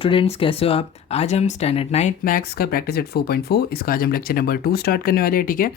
Students, कैसे हो आप। आज हम स्टैंडर्ड 9th मैथ्स का प्रैक्टिस सेट 4.4 इसका आज हम लेक्चर नंबर 2 स्टार्ट करने वाले हैं। ठीक है,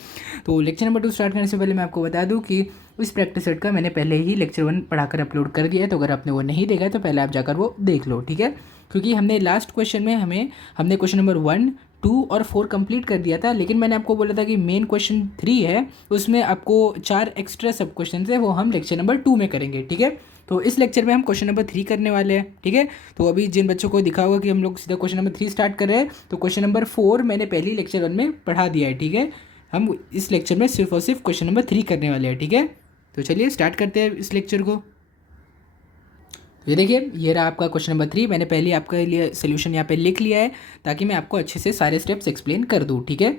तो लेक्चर नंबर 2 स्टार्ट करने से पहले मैं आपको बता दूं कि इस प्रैक्टिस सेट का मैंने पहले ही लेक्चर 1 पढ़ाकर अपलोड कर दिया है, तो अगर आपने वो नहीं देखा है तो पहले आप जाकर वो देख लो। ठीक है, क्योंकि हमने लास्ट क्वेश्चन में हमने क्वेश्चन नंबर 1, 2 और 4 कंप्लीट कर दिया था, लेकिन मैंने आपको बोला था कि मेन क्वेश्चन 3 है, उसमें आपको 4 एक्स्ट्रा सब क्वेश्चन है वो हम लेक्चर नंबर 2 में करेंगे। ठीक है, तो इस लेक्चर में हम क्वेश्चन नंबर 3 करने वाले हैं। ठीक है, तो अभी जिन बच्चों को दिखा होगा कि हम लोग सीधा क्वेश्चन नंबर 3 स्टार्ट कर रहे हैं, तो क्वेश्चन नंबर 4 मैंने पहले ही लेक्चर 1 में पढ़ा दिया है। ठीक है, हम इस लेक्चर में सिर्फ और सिर्फ क्वेश्चन नंबर 3 करने वाले हैं। ठीक है, तो चलिए स्टार्ट करते हैं इस लेक्चर को। ये देखिए, ये रहा आपका क्वेश्चन नंबर 3। मैंने पहले आपके लिए सोल्यूशन यहाँ पे लिख लिया है ताकि मैं आपको अच्छे से सारे स्टेप्स एक्सप्लेन कर दूँ। ठीक है,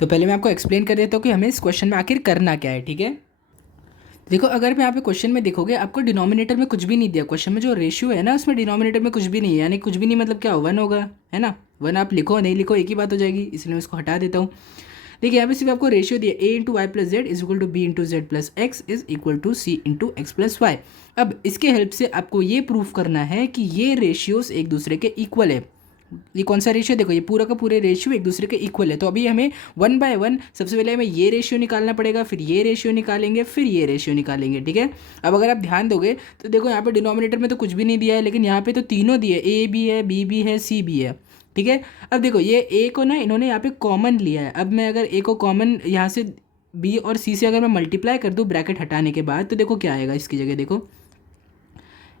तो पहले मैं आपको एक्सप्लेन कर देता हूँ कि हमें इस क्वेश्चन में आखिर करना क्या है। ठीक है, देखो, अगर मैं यहाँ पे क्वेश्चन में देखोगे, आपको डिनोमिनेटर में कुछ भी नहीं दिया। क्वेश्चन में जो रेशियो है ना, उसमें डिनोमिनेटर में कुछ भी नहीं है, यानी कुछ भी नहीं मतलब क्या, 1 होगा, है ना। 1 आप लिखो नहीं लिखो एक ही बात हो जाएगी, इसलिए मैं इसको हटा देता हूँ। देखिए, यहाँ पे सिर्फ आपको रेशियो दिया, a into Y plus Z is equal to B into Z plus X is equal to C into X plus Y. अब इसके हेल्प से आपको ये प्रूफ करना है कि ये रेशियोज एक दूसरे के इक्वल है। ये कौन सा रेशियो, देखो ये पूरा का पूरे रेशियो एक दूसरे के इक्वल है। तो अभी हमें 1 बाय 1 सबसे पहले हमें ये रेशियो निकालना पड़ेगा, फिर ये रेशियो निकालेंगे, फिर ये रेशियो निकालेंगे। ठीक है, अब अगर आप ध्यान दोगे तो देखो यहाँ पे डिनोमिनेटर में तो कुछ भी नहीं दिया है, लेकिन यहाँ पे तो तीनों दिए, ए भी है, बी भी है, सी भी है। ठीक है, अब देखो ये ए को ना इन्होंने यहाँ पे कॉमन लिया है। अब मैं अगर ए को कॉमन यहाँ से बी और सी से अगर मैं मल्टीप्लाई कर दूँ ब्रैकेट हटाने के बाद, तो देखो क्या आएगा इसकी जगह, देखो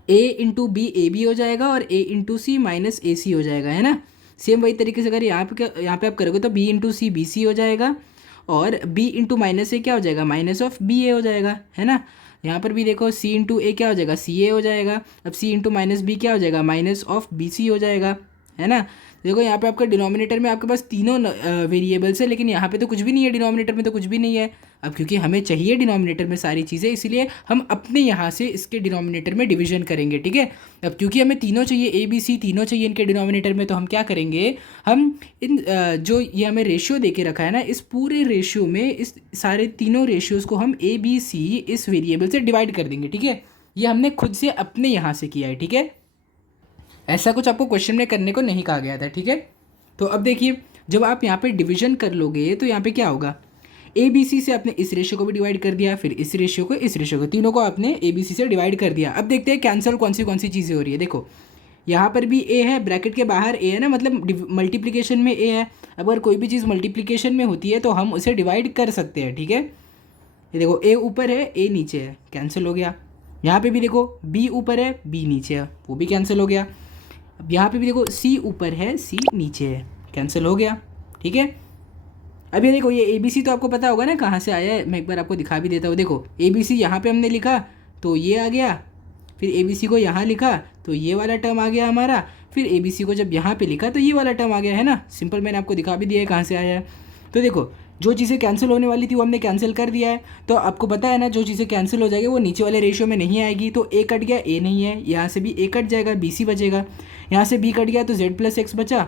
ए इंटू बी ए बी हो जाएगा और ए इंटू सी माइनस ए सी हो जाएगा, है ना। सेम वही तरीके से अगर यहाँ पे आप करोगे तो B into C B C हो जाएगा, और बी इंटू माइनस ए क्या हो जाएगा, माइनस ऑफ बी ए हो जाएगा, है ना। यहाँ पर भी देखो सी इंटू ए क्या हो जाएगा, सी ए हो जाएगा। अब सी इंटू माइनस बी क्या हो जाएगा, माइनस ऑफ बी सी हो जाएगा, है ना। देखो यहाँ पे आपका डिनोमिनेटर में आपके पास तीनों वेरिएबल्स है, लेकिन यहाँ पे तो कुछ भी नहीं है, डिनोमिनेटर में तो कुछ भी नहीं है। अब क्योंकि हमें चाहिए डिनोमिनेटर में सारी चीज़ें, इसीलिए हम अपने यहाँ से इसके डिनोमिनेटर में डिवीजन करेंगे। ठीक है, अब क्योंकि हमें तीनों चाहिए, ए बी सी तीनों चाहिए इनके डिनोमिनेटर में, तो हम क्या करेंगे, हम इन जो ये हमें रेशियो दे के रखा है ना, इस पूरे रेशियो में इस सारे तीनों रेशियोज़ को हम ए बी सी इस वेरिएबल से डिवाइड कर देंगे। ठीक है, ये हमने खुद से अपने यहाँ से किया है। ठीक है, ऐसा कुछ आपको क्वेश्चन में करने को नहीं कहा गया था। ठीक है, तो अब देखिए, जब आप यहाँ पे डिवीजन कर लोगे तो यहाँ पे क्या होगा, ए बी सी से आपने इस रेशियो को भी डिवाइड कर दिया, फिर इस रेशियो को, इस रेशियो को, तीनों को आपने ए बी सी से डिवाइड कर दिया। अब देखते हैं कैंसिल कौन सी चीज़ें हो रही है। देखो यहाँ पर भी ए है, ब्रैकेट के बाहर ए है ना, मतलब मल्टीप्लिकेशन में ए है। अगर कोई भी चीज़ मल्टीप्लिकेशन में होती है तो हम उसे डिवाइड कर सकते हैं। ठीक है, ये देखो ए ऊपर है, ए नीचे है, कैंसिल हो गया। यहाँ पे भी देखो बी ऊपर है, बी नीचे है, वो भी कैंसिल हो गया। अब यहाँ पे भी देखो सी ऊपर है, सी नीचे है, कैंसिल हो गया। ठीक है, अब ये देखो, ये ए बी सी तो आपको पता होगा ना कहाँ से आया है, मैं एक बार आपको दिखा भी देता हूँ। देखो ए बी सी यहाँ पे हमने लिखा तो ये आ गया, फिर ए बी सी को यहाँ लिखा तो ये वाला टर्म आ गया हमारा, फिर ए बी सी को जब यहाँ पे लिखा तो ये वाला टर्म आ गया, है ना। सिंपल, मैंने आपको दिखा भी दिया है कहाँ से आया है। तो देखो, जो चीज़ें कैंसिल होने वाली थी वो हमने कैंसिल कर दिया है। तो आपको पता है ना, जो चीज़ें कैंसिल हो जाएगी वो नीचे वाले रेशियो में नहीं आएगी। तो ए कट गया, ए नहीं है, यहाँ से भी ए कट जाएगा, बी सी बचेगा, यहाँ से बी कट गया तो जेड प्लस एक्स बचा,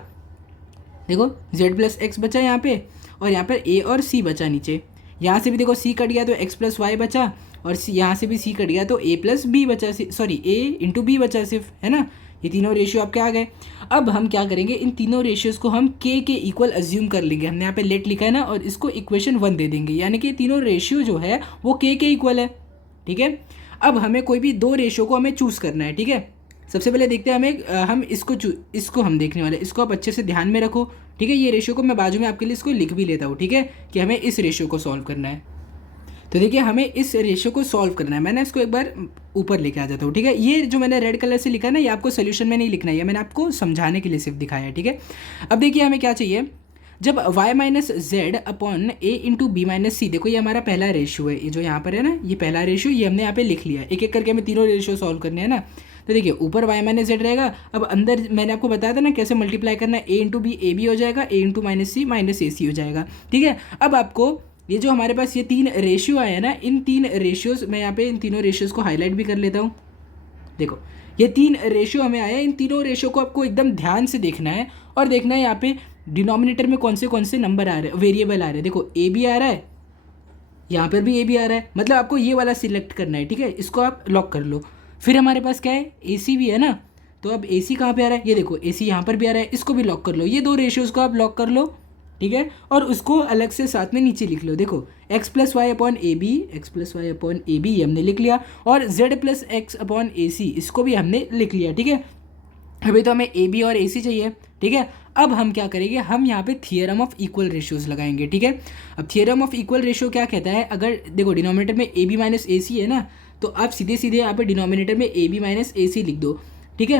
देखो जेड प्लस एक्स बचा यहाँ पे, और यहाँ पर ए और सी बचा नीचे। यहाँ से भी देखो सी कट गया तो एक्स प्लस वाई बचा, और यहाँ से भी सी कट गया तो ए प्लस बी बचा, सॉरी ए इंटू बी बचा सिर्फ, है ना। ये तीनों रेशियो आपके आ गए। अब हम क्या करेंगे, इन तीनों रेशियोज़ को हम के इक्वल अज्यूम कर लेंगे। हमने यहाँ पे लेट लिखा है ना, और इसको इक्वेशन 1 दे देंगे, यानी कि तीनों रेशियो जो है वो के इक्वल है। ठीक है, अब हमें कोई भी दो रेशियो को हमें चूज़ करना है। ठीक है, सबसे पहले देखते हैं हम इसको हम देखने वाले, इसको आप अच्छे से ध्यान में रखो। ठीक है, ये रेशियो को मैं बाजू में आपके लिए इसको लिख भी लेता हूँ। ठीक है, कि हमें इस रेशियो को सॉल्व करना है। तो देखिए, हमें इस रेशियो को सॉल्व करना है। मैंने इसको एक बार ऊपर लेके आ जाता हूँ। ठीक है, ये जो मैंने रेड कलर से लिखा है ना, ये आपको सोल्यूशन में नहीं लिखना है, ये मैंने आपको समझाने के लिए सिर्फ दिखाया है। ठीक है, अब देखिए हमें क्या चाहिए, जब y माइनस जेड अपॉन ए इंटू बी माइनस सी, देखो ये हमारा पहला रेशियो है, ये जो यहाँ पर है ना, ये पहला रेशियो, ये हमने यहाँ पे लिख लिया है। एक एक करके हमें तीनों रेशियो सॉल्व करने हैं ना। तो देखिए, ऊपर y माइनस जेड रहेगा, अब अंदर मैंने आपको बताया था ना कैसे मल्टीप्लाई करना है, ए इंटू बी ए बी हो जाएगा, ए इंटू माइनस सी हो जाएगा। ठीक है, अब आपको ये जो हमारे पास ये 3 रेशियो आए हैं ना, इन 3 रेशियोज़, मैं यहाँ पे इन तीनों रेशियोज़ को हाईलाइट भी कर लेता हूँ। देखो ये 3 रेशियो हमें आया है, इन तीनों रेशियो को आपको एकदम ध्यान से देखना है, और देखना है यहाँ पे डिनोमिनेटर में कौन से नंबर आ रहे हैं, वेरिएबल आ रहे हैं। देखो ए भी आ रहा है, यहाँ पर भी ए भी आ रहा है, मतलब आपको ये वाला सिलेक्ट करना है। ठीक है, इसको आप लॉक कर लो। फिर हमारे पास क्या है, ए सी भी है ना, तो अब AC कहाँ पे आ रहा है, ये देखो AC यहाँ पर भी आ रहा है, इसको भी लॉक कर लो, ये दो रेशियोज़ को आप लॉक कर लो, ठीक है। और उसको अलग से साथ में नीचे लिख लो, देखो x plus Y upon A B, X plus Y upon A B ये हमने लिख लिया, और z plus X upon A C इसको भी हमने लिख लिया, ठीक है। अभी तो हमें ए बी और ए सी चाहिए, ठीक है। अब हम क्या करेंगे, हम यहाँ पे थियरम ऑफ इक्वल रेशियोज लगाएंगे, ठीक है। अब थियरम ऑफ इक्वल रेशियो क्या कहता है, अगर देखो डिनोमिनेटर में ए बी माइनस ए सी है ना, तो आप सीधे सीधे यहाँ पे डिनोमिनेटर में ए बी माइनस ए सी लिख दो, ठीक है।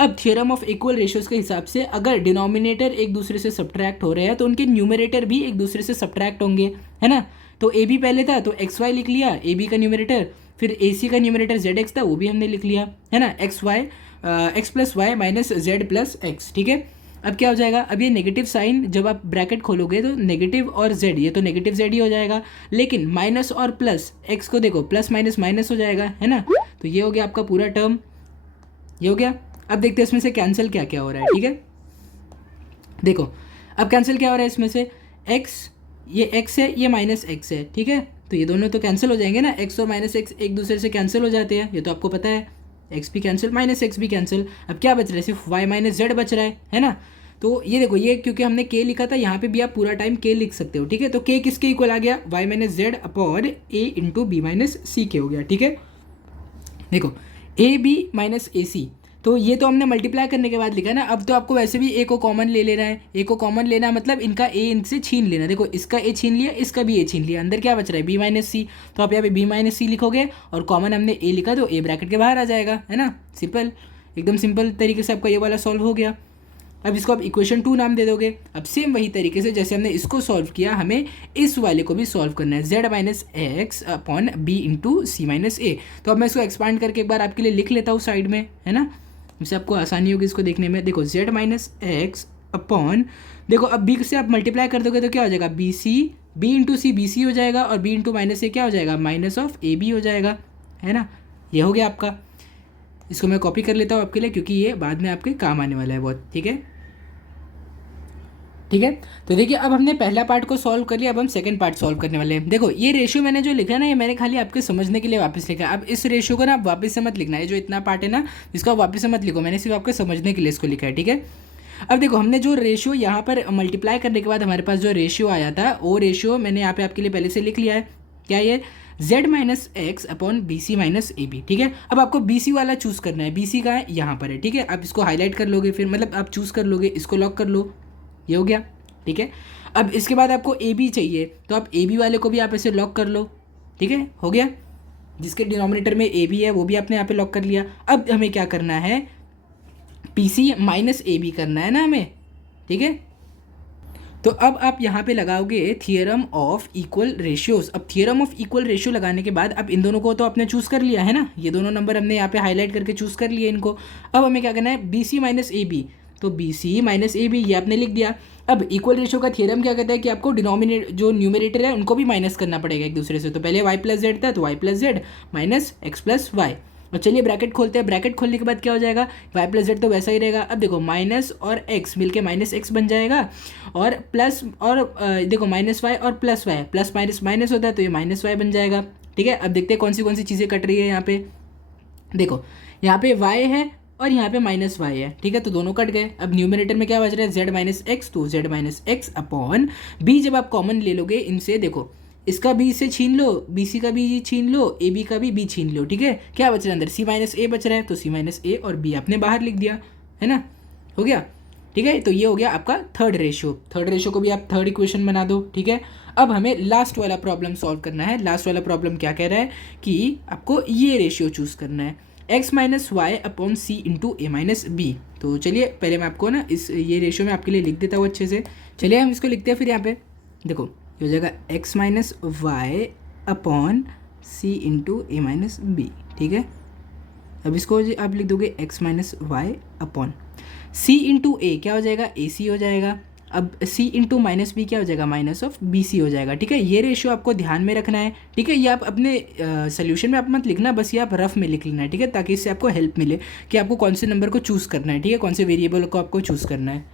अब थियरम ऑफ इक्वल रेशियोज के हिसाब से अगर डिनोमिनेटर एक दूसरे से सब्ट्रैक्ट हो रहे हैं तो उनके न्यूमरेटर भी एक दूसरे से सब्ट्रैक्ट होंगे, है ना। तो ए बी पहले था तो एक्स वाई लिख लिया ए बी का न्यूमरेटर, फिर ए सी का न्यूमरेटर जेड एक्स था वो भी हमने लिख लिया, है ना। X plus Y minus Z plus X, ठीक है। अब क्या हो जाएगा, अब ये नेगेटिव साइन जब आप ब्रैकेट खोलोगे तो नेगेटिव और जेड, ये तो नेगेटिव जेड ही हो जाएगा, लेकिन माइनस और प्लस एक्स को देखो प्लस माइनस माइनस हो जाएगा, है ना। तो ये हो गया आपका पूरा टर्म, ये हो गया। अब देखते हैं इसमें से कैंसिल क्या क्या हो रहा है, ठीक है। देखो अब कैंसिल क्या हो रहा है इसमें से, एक्स, ये एक्स है ये माइनस एक्स है, ठीक है। तो ये दोनों तो कैंसिल हो जाएंगे ना, एक्स और माइनस एक्स एक दूसरे से कैंसिल हो जाते हैं, ये तो आपको पता है, एक्स भी कैंसिल माइनस एक्स भी कैंसिल। अब क्या बच रहा है, सिर्फ वाई माइनस जेड बच रहा है ना। तो ये देखो, ये क्योंकि हमने के लिखा था, यहाँ पे भी आप पूरा टाइम के लिख सकते हो, ठीक है। तो के किसके इक्वल आ गया, वाई माइनस जेड अपॉन ए इंटू बी माइनस सी के हो गया, ठीक है। देखो ए बी माइनस ए सी, तो ये तो हमने मल्टीप्लाई करने के बाद लिखा ना। अब तो आपको वैसे भी ए को कॉमन ले लेना है, ए को कॉमन लेना मतलब इनका ए इनसे छीन लेना। देखो इसका ए छीन लिया, इसका भी ए छीन लिया, अंदर क्या बच रहा है बी माइनस सी, तो आप यहाँ पे बी माइनस सी लिखोगे और कॉमन हमने ए लिखा तो ए ब्रैकेट के बाहर आ जाएगा, है ना। सिंपल, एकदम सिंपल तरीके से आपका ये वाला सॉल्व हो गया। अब इसको आप इक्वेशन 2 नाम दे दोगे। अब सेम वही तरीके से जैसे हमने इसको सॉल्व किया, हमें इस वाले को भी सॉल्व करना है, z minus X upon B into C minus A. तो अब मैं इसको एक्सपांड करके एक बार आपके लिए लिख लेता हूँ साइड में, है ना, इससे आपको आसानी होगी इसको देखने में। देखो z माइनस एक्स अपॉन, देखो अब b से आप मल्टीप्लाई कर दोगे तो क्या हो जाएगा, B C, B into C B C हो जाएगा, और b इंटू माइनस ए क्या हो जाएगा, माइनस ऑफ ए बी हो जाएगा, है ना। ये हो गया आपका। इसको मैं कॉपी कर लेता हूँ आपके लिए क्योंकि ये बाद में आपके काम आने वाला है बहुत, ठीक है। ठीक है, तो देखिए अब हमने पहला पार्ट को सॉल्व कर लिया, अब हम सेकंड पार्ट सॉल्व करने वाले हैं। देखो ये रेशियो मैंने जो लिखा है ना, ये मैंने खाली आपके समझने के लिए वापस लिखा है। अब इस रेशियो को ना आप वापस से मत लिखना है, जो इतना पार्ट है ना इसको आप वापस से मत लिखो, मैंने सिर्फ आपके समझने के लिए इसको लिखा है, ठीक है। अब देखो हमने जो रेशियो यहाँ पर मल्टीप्लाई करने के बाद हमारे पास जो रेशियो आया था, वो रेशियो मैंने यहाँ पे आपके लिए पहले से लिख लिया है। क्या ये, z minus X upon B C minus A B, ठीक है। अब आपको बी सी वाला चूज़ करना है, बी सी का है यहाँ पर है, ठीक है। आप इसको हाईलाइट कर लोगे, फिर मतलब आप चूज़ कर लोगे, इसको लॉक कर लो, ये हो गया, ठीक है। अब इसके बाद आपको ए बी चाहिए, तो आप ए बी वाले को भी आप ऐसे लॉक कर लो, ठीक है, हो गया। जिसके डिनोमिनेटर में ए बी है वो भी आपने यहाँ पे लॉक कर लिया। अब हमें क्या करना है, P C minus A B करना है ना हमें, ठीक है। तो अब आप यहाँ पे लगाओगे थियरम ऑफ इक्वल रेशियोज। अब थियरम ऑफ इक्वल रेशियो लगाने के बाद अब इन दोनों को तो आपने चूज़ कर लिया है ना, ये दोनों नंबर हमने यहाँ पे हाईलाइट करके चूज़ कर लिए इनको। अब हमें क्या करना है, B C minus A B, तो B C minus A B ये आपने लिख दिया। अब इक्वल रेशियो का थियरम क्या कहता है कि आपको डिनोमिनेट जो न्यूमरेटर है उनको भी माइनस करना पड़ेगा एक दूसरे से। तो पहले वाई प्लस जेड था तो Y plus Z minus X plus Y. और चलिए ब्रैकेट खोलते हैं, ब्रैकेट खोलने के बाद क्या हो जाएगा, वाई प्लस जेड तो वैसा ही रहेगा। अब देखो माइनस और एक्स मिलके माइनस एक्स बन जाएगा, और प्लस और देखो माइनस वाई और plus Y, plus minus minus होता है तो ये माइनस वाई बन जाएगा, ठीक है। अब देखते हैं कौन सी चीज़ें कट रही है यहाँ पे। देखो यहाँ पे वाई है और यहाँ पे माइनस वाई है, ठीक है, तो दोनों कट गए। अब न्यूमरेटर में क्या बच रहा है, जेड माइनस एक्स, तो Z minus X upon B. जब आप कॉमन ले लोगे इनसे, देखो इसका बी से छीन लो, बी सी का भी छीन लो, ए बी का भी बी छीन लो, ठीक है। क्या बच रहा है अंदर, सी माइनस ए बच रहा है, तो सी माइनस ए और बी आपने बाहर लिख दिया, है ना, हो गया, ठीक है। तो ये हो गया आपका थर्ड रेशियो। थर्ड रेशियो को भी आप थर्ड इक्वेशन बना दो, ठीक है। अब हमें लास्ट वाला प्रॉब्लम सॉल्व करना है। लास्ट वाला प्रॉब्लम क्या कह रहा है कि आपको ये रेशियो चूज़ करना है, एक्स माइनस वाई अपॉन सी इंटू ए माइनस बी। तो चलिए पहले मैं आपको ना ये रेशियो में आपके लिए लिख देता हूँ अच्छे से। चलिए हम इसको लिखते हैं फिर। यहाँ पे देखो ये हो जाएगा एक्स माइनस वाई अपॉन सी इंटू ए माइनस बी, ठीक है। अब इसको आप लिख दोगे एक्स माइनस वाई अपॉन सी इंटू ए, क्या हो जाएगा, ए सी हो जाएगा। अब सी इंटू माइनस बी क्या हो जाएगा, माइनस ऑफ बी सी हो जाएगा, ठीक है। ये रेशियो आपको ध्यान में रखना है, ठीक है। ये आप अपने सोल्यूशन में आप मत लिखना, बस ये आप रफ में लिख लेना है, ठीक है, ताकि इससे आपको हेल्प मिले कि आपको कौन से नंबर को चूज़ करना है, ठीक है, कौन से वेरिएबल को आपको चूज़ करना है।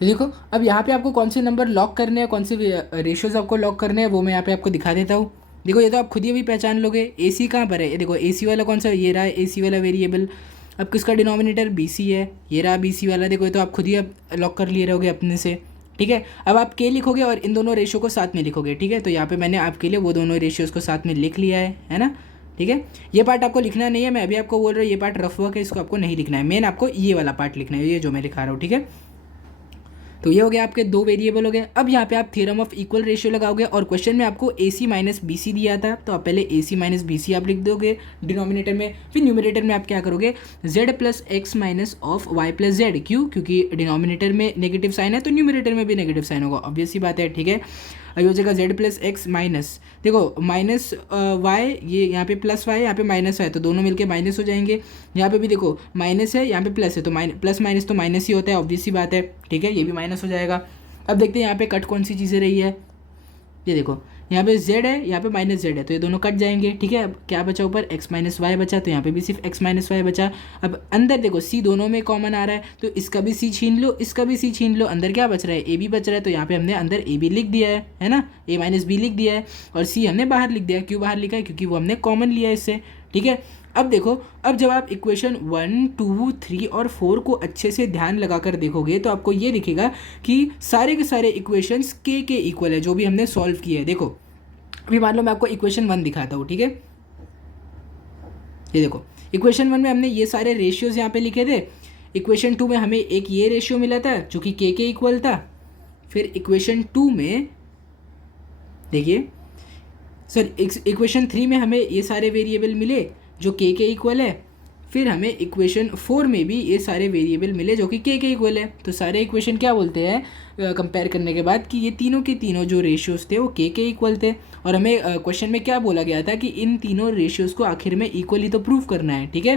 तो देखो अब यहाँ पे आपको कौन से नंबर लॉक करने हैं, कौन से रेशियोज आपको लॉक करने हैं, वो मैं यहाँ पे आपको दिखा देता हूँ। देखो ये तो आप खुद ही अभी पहचान लोगे। ए सी कहाँ पर है, ये देखो ए सी वाला कौन सा, ये रहा है ए सी वाला वेरिएबल। अब किसका डिनोमिनेटर बी सी है, ये रहा बी सी वाला, देखो ये तो आप खुद ही अब लॉक कर लिए रहोगे अपने से, ठीक है। अब आप के लिखोगे और इन दोनों रेशियो को साथ में लिखोगे, ठीक है। तो यहाँ पे मैंने आपके लिए वो दोनों रेशियोज़ को साथ में लिख लिया है ना, ठीक है। ये पार्ट आपको लिखना नहीं है, मैं अभी आपको बोल रहा हूँ ये पार्ट रफ वर्क है, इसको आपको नहीं लिखना है, मेन आपको ये वाला पार्ट लिखना है, ये जो मैं लिखा रहा हूँ, ठीक है। तो ये हो गया आपके दो वेरिएबल हो गए। अब यहाँ पे आप थ्योरम ऑफ इक्वल रेशियो लगाओगे और क्वेश्चन में आपको ए सी माइनस बी सी दिया था, तो आप पहले ए सी माइनस बी सी आप लिख दोगे डिनोमिनेटर में, फिर न्यूमिनेटर में आप क्या करोगे Z plus X minus of Y plus Z, क्यों, क्योंकि डिनोमिनेटर में नेगेटिव साइन है तो न्यूमिनेटर में भी नेगेटिव साइन होगा, ऑब्वियस सी बात है, ठीक है। अब हो जाएगा जेड प्लस एक्स माइनस, देखो माइनस वाई, ये यहाँ पे प्लस वाई, यहाँ पे माइनस है, तो दोनों मिलके माइनस हो जाएंगे। यहाँ पे भी देखो माइनस है, यहाँ पे प्लस है, तो प्लस माइनस तो माइनस ही होता है, ऑब्वियस सी बात है, ठीक है, ये भी माइनस हो जाएगा। अब देखते हैं यहाँ पे कट कौन सी चीज़ें रही है, ये देखो यहाँ पे z है, यहाँ पे माइनस जेड है, तो ये दोनों कट जाएंगे, ठीक है। अब क्या बचा ऊपर x माइनस वाई बचा, तो यहाँ पे भी सिर्फ x माइनस वाई बचा। अब अंदर देखो c दोनों में कॉमन आ रहा है, तो इसका भी c छीन लो, इसका भी c छीन लो, अंदर क्या बच रहा है a b बच रहा है, तो यहाँ पे हमने अंदर a b लिख दिया है ना, a माइनस बी लिख दिया है, और c हमने बाहर लिख दिया है। क्यों बाहर लिखा है, क्योंकि वो हमने कॉमन लिया है इससे, ठीक है। अब देखो, अब जब आप इक्वेशन 1, 2, 3 और 4 को अच्छे से ध्यान लगाकर देखोगे तो आपको ये दिखेगा कि सारे के सारे इक्वेशंस के इक्वल है जो भी हमने सॉल्व किए हैं। देखो अभी मान लो मैं आपको इक्वेशन 1 दिखाता हूँ, ठीक है। ये देखो इक्वेशन 1 में हमने ये सारे रेशियोज यहाँ पे लिखे थे, इक्वेशन 2 में हमें एक ये रेशियो मिला था जो कि के इक्वल था, फिर इक्वेशन 2 में देखिए सर इक्वेशन 3 में हमें ये सारे वेरिएबल मिले जो के इक्वल है, फिर हमें इक्वेशन 4 में भी ये सारे वेरिएबल मिले जो कि के इक्वल है। तो सारे इक्वेशन क्या बोलते हैं कंपेयर करने के बाद कि ये तीनों के तीनों जो रेशियोज़ थे वो के इक्वल थे, और हमें क्वेश्चन में क्या बोला गया था कि इन तीनों रेशियोज़ को आखिर में इक्वली तो प्रूव करना है, ठीक है।